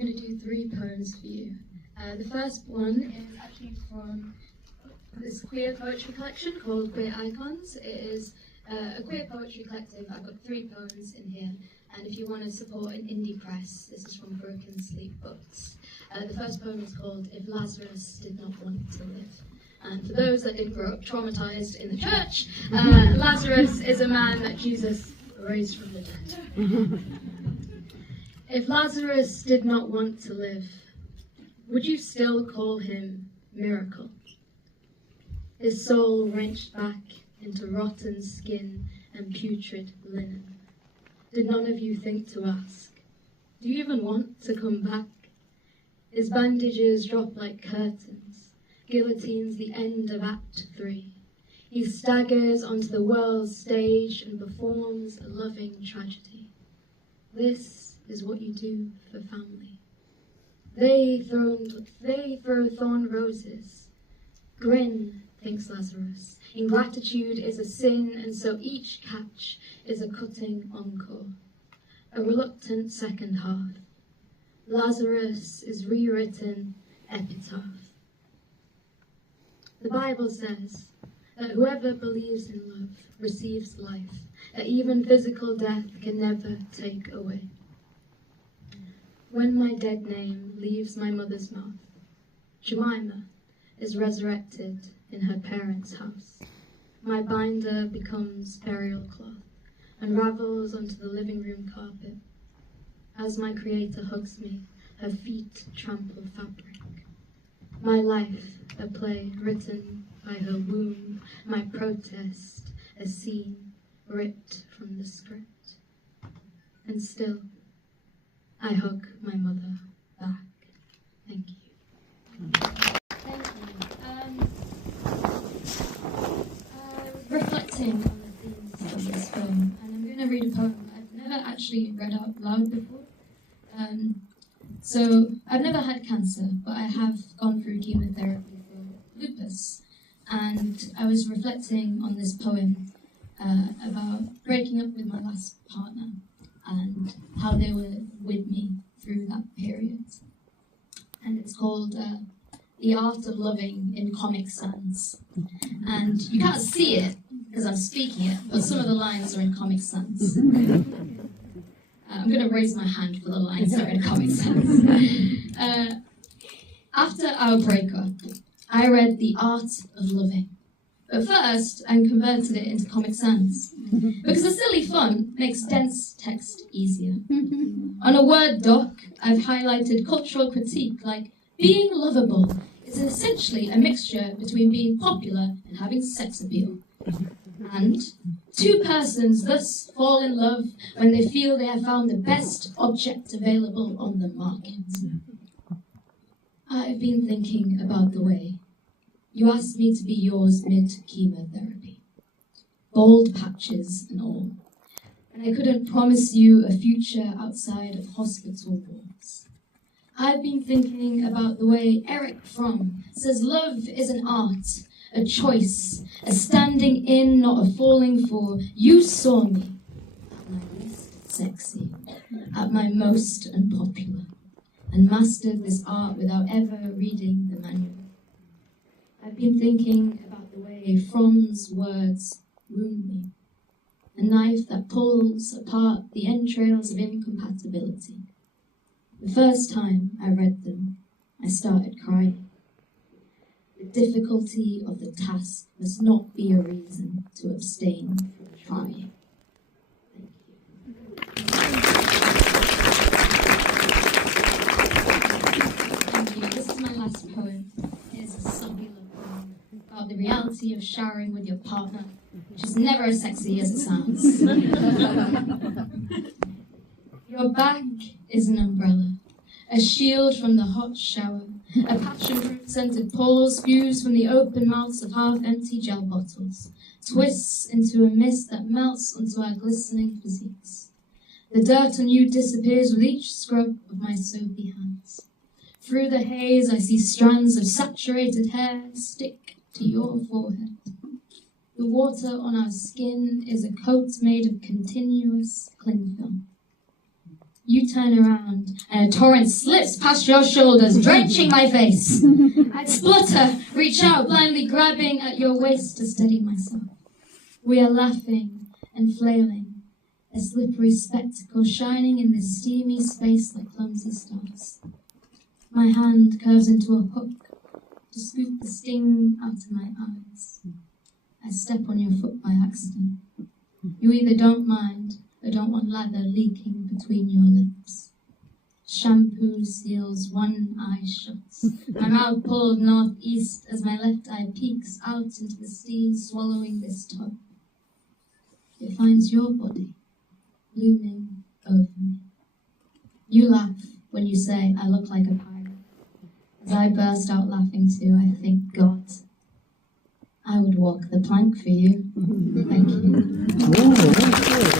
I'm going to do 3 poems for you. The first one is actually from this queer poetry collection called Queer Icons. It is a queer poetry collective. I've got 3 poems in here, and if you want to support an indie press, this is from Broken Sleep Books. The first poem is called If Lazarus Did Not Want to Live. And for those that didn't grow up traumatized in the church, Lazarus is a man that Jesus raised from the dead. If Lazarus did not want to live, would you still call him miracle? His soul wrenched back into rotten skin and putrid linen. Did none of you think to ask, do you even want to come back? His bandages drop like curtains, guillotines the end of Act 3. He staggers onto the world's stage and performs a loving tragedy. This is what you do for family. They throw thorn roses. Grin, thinks Lazarus. Ingratitude is a sin, and so each catch is a cutting encore. A reluctant second half. Lazarus is rewritten epitaph. The Bible says that whoever believes in love receives life, that even physical death can never take away. When my dead name leaves my mother's mouth, Jemima is resurrected in her parents' house. My binder becomes burial cloth, unravels onto the living room carpet. As my creator hugs me, her feet trample fabric. My life, a play written by her womb, my protest, a scene ripped from the script. And still, I hug my mother back. Thank you. Thank you. Reflecting on the themes of this poem, and I'm going to read a poem I've never actually read out loud before. So I've never had cancer, but I have gone through chemotherapy for lupus, and I was reflecting on this poem about breaking up with my last partner and how they were with me through that period. And it's called The Art of Loving in Comic Sans. And you can't see it because I'm speaking it, but some of the lines are in Comic Sans. I'm going to raise my hand for the lines that are in Comic Sans. After our breakup, I read The Art of Loving. But first, I converted it into Comic Sans, because the silly font makes dense text easier. On a Word doc, I've highlighted cultural critique like being lovable is essentially a mixture between being popular and having sex appeal. And 2 persons thus fall in love when they feel they have found the best object available on the market. I've been thinking about the way you asked me to be yours mid-chemotherapy. Bold patches and all. And I couldn't promise you a future outside of hospital walls. I've been thinking about the way Eric Fromm says love is an art, a choice, a standing in, not a falling for. You saw me at my least sexy, at my most unpopular, and mastered this art without ever reading the manual. I've been thinking about the way Fromm's words wound me, a knife that pulls apart the entrails of incompatibility. The first time I read them, I started crying. The difficulty of the task must not be a reason to abstain from trying. Thank you. This is my last poem. It is a singular poem about the reality of showering with your partner, which is never as sexy as it sounds. Your back is an umbrella, a shield from the hot shower, a passion fruit-scented pause spews from the open mouths of half-empty gel bottles, twists into a mist that melts onto our glistening physiques. The dirt on you disappears with each scrub of my soapy hands. Through the haze, I see strands of saturated hair stick to your forehead. The water on our skin is a coat made of continuous cling film. You turn around, and a torrent slips past your shoulders, drenching my face. I'd splutter, reach out, blindly grabbing at your waist to steady myself. We are laughing and flailing, a slippery spectacle shining in this steamy space like clumsy stars. My hand curves into a hook to scoop the sting out of my eyes. I step on your foot by accident. You either don't mind or don't want lather leaking between your lips. Shampoo seals one eye shut. My mouth pulled northeast as my left eye peeks out into the steam, swallowing this tub. It finds your body looming over me. You laugh when you say I look like a pirate. As I burst out laughing too, I think, God, I would walk the plank for you. Thank you.